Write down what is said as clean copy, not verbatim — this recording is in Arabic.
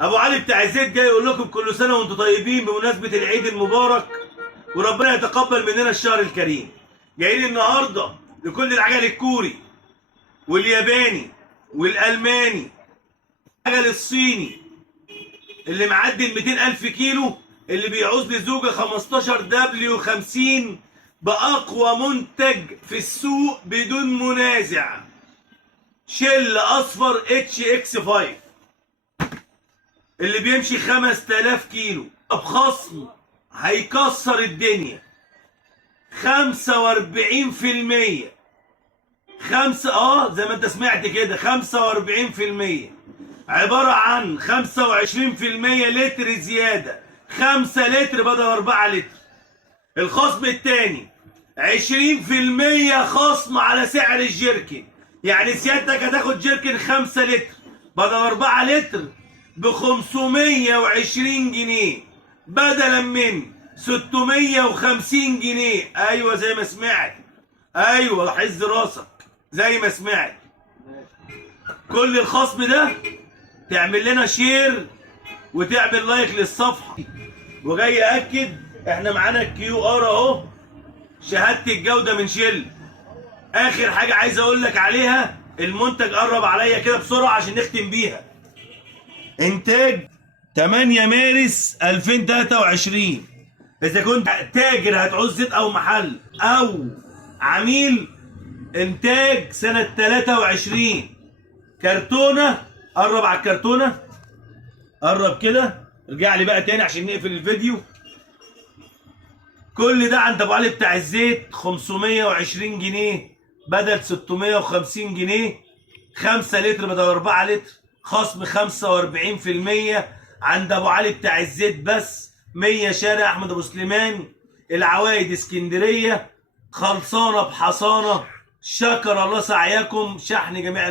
ابو علي بتاع الزيت جاي يقول لكم كل سنه وانتم طيبين بمناسبه العيد المبارك، وربنا يتقبل مننا الشهر الكريم. جايين النهارده لكل العجل الكوري والياباني والالماني، العجل الصيني اللي معدي ال 200,000 كيلو، اللي بيعوز لزوجه 15 دبليو 50 باقوى منتج في السوق بدون منازع، شل اصفر اتش اكس 5 اللي بيمشي 5000 كيلو بخصم هيكسر الدنيا 45%. زي ما انت سمعت كده 45%، عبارة عن 25% لتر زيادة، 5 لتر بدل 4 لتر. الخصم التاني 20% خصم على سعر الجيركن، يعني سيادتك هتاخد جيركن 5 لتر بدل 4 لتر ب 520 جنيه بدلا من 650 جنيه. ايوه زي ما سمعت، ايوه حز راسك زي ما سمعت. كل الخصم ده تعمل لنا شير وتعمل لايك للصفحه. وجاي اكد احنا معانا الكيو ار اهو، شهاده الجوده من شل. اخر حاجه عايز اقول لك عليها، المنتج قرب عليا كده بسرعه عشان نختم بيها. انتاج 8 مارس 2023. اذا كنت تاجر هتعوز زيت او محل او عميل، انتاج سنه 23. كرتونه، قرب على الكرتونه، قرب كده، ارجع لي بقى تاني عشان نقفل الفيديو. كل ده عند ابو علي بتاع الزيت 520 جنيه بدل 650 جنيه، 5 لتر بدل 4 لتر، خصم 45% عند ابو علي بتاع الزيت بس. 100 شارع احمد ابو سليمان، العوايد اسكندريه، خلصانه بحصانه. شكر الله سعيكم. شحن جميع